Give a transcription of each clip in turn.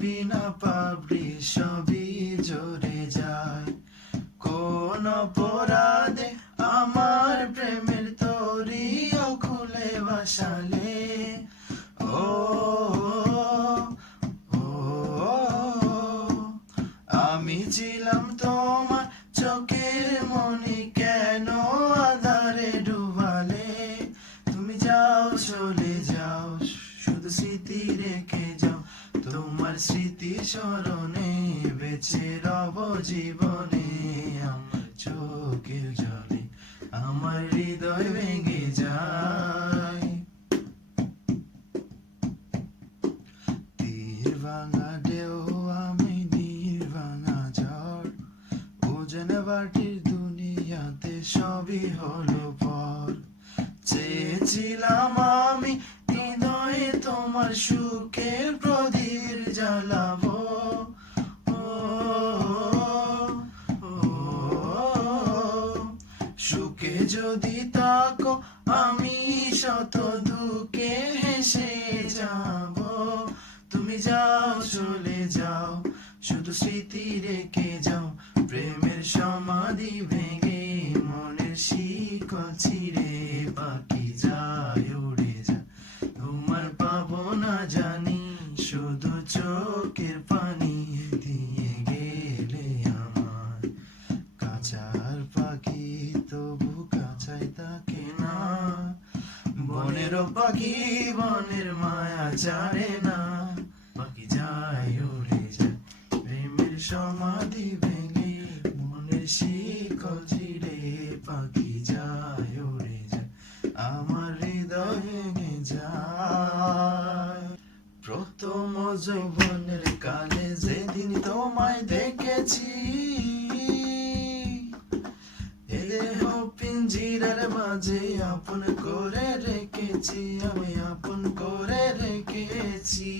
বিনা পাপড়ি সবই জড়ে যায়। কোন অপরাধে আমার প্রেমের তরিও খুলে বাসালে, ও ও আমি ছিলাম তোমার চোখের মনি, কেন আধারে ডুবালে? তুমি যাও চলে যাও, শুধু স্মৃতি রেখে যাও, তোমার স্মৃতি স্মরণে বেঁচে রব জীবনে। আমার চোখের জলে আমার হৃদয় ভেঙে যায়। তীর ভাঙা ঢেউ আমি নীর ভাঙা ঝড়, ওজন বাটির দুনিয়াতে সবই হলো পর। চেয়েছিলাম আমি হৃদয়ে তোমার সুখের প্রদীপ জ্বালাবো, ও ও সুখে যদি তাকো আমি শত দুঃখে হেসে যাব। তুমি যাও চলে যাও, শুধু স্মৃতি রেখে যাও, প্রেমের সমাধি ভেঙে মনের শিকল ছিঁড়ে পাখি যায় উড়ে যায়। তোমার পাবো না জানি, শুধু চোখের পানি দিয়ে গেলে আমার। কাঁচার পাখি তবু কাঁচাই থাকে না, বনেরও পাখি বনের মায়া জানে না। পাখি যায় উড়ে যায়, প্রেমের সমাধি ভেঙে মনের শিকল ছিঁড়ে পাখি যায় উড়ে যায়, আমার হৃদয় ভেঙে যায়। প্রথম যৌবনের কালে যেদিন তোমায় দেখেছি, এ দেহ পিঞ্জিরার মাঝে আপন করে রেখেছি, আমি আপন করে রেখেছি।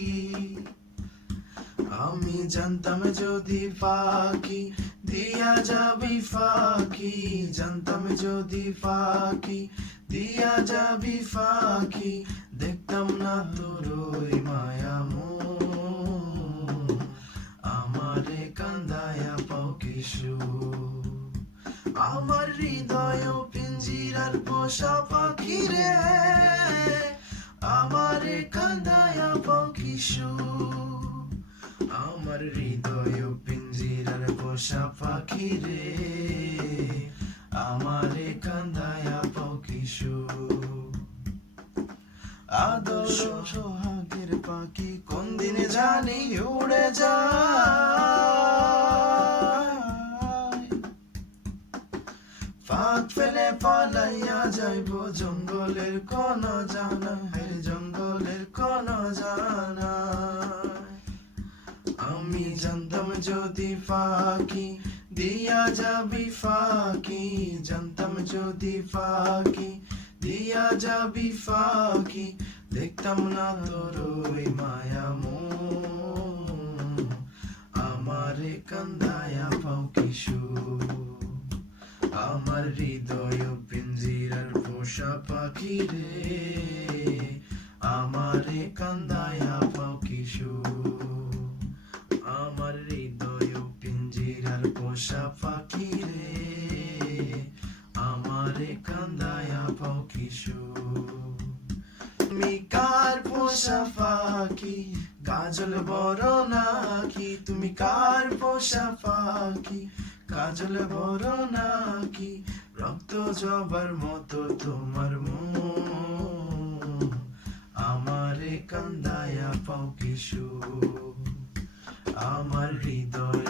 আমি জানতাম যদি পাখি দিয়া যাবি ফাঁকি, জানতাম যদি পাখি দিয়া যাবি ফাঁকি, দেখতাম না তোর ওই মায়া মন, আমারে কান্দায়া পাও কিশু। আমার হৃদয় পিঞ্জিরার পোষা পাখি রে, আমারে কান্দায়া পাও কিশু। আমার হৃদয় পিঞ্জিরার পোষা পাখি রে, আমারে কান্দায়া পাও কিশু। আদর্শ সোহাগের পাখি কোন দিনে জানি উড়ে যায়, ফাঁক ফেলে পালাইয়া যাইব জঙ্গলের কোন জানা, জঙ্গলের কোন জানা। আমি জানতাম যদি ফাঁকি দিয়া যাবি ফাঁকি, জানতাম যদি ফাঁকি দিয়া যাবি ফাঁকি, দেখতাম না তোর ওই মায়া মন, আমারে কান্দায়া পাও কিশু। আমার হৃদয় পিঞ্জিরার পোষা পাখি রে, আমারে কান্দায়া পাও কিশু। আমার হৃদয় পিঞ্জিরার পোষা পাখি রে, আমারে কান্দায়া পাও কিশু। তুমি কার পোষা পাখি, কাজল বড় নাকি? তুমি কার পোষা পাখি, কাজল বড় নাকি? রক্ত জবার মতো তোমার মন, আমারে কান্দায়া পাও কিশু। আমার হৃদয়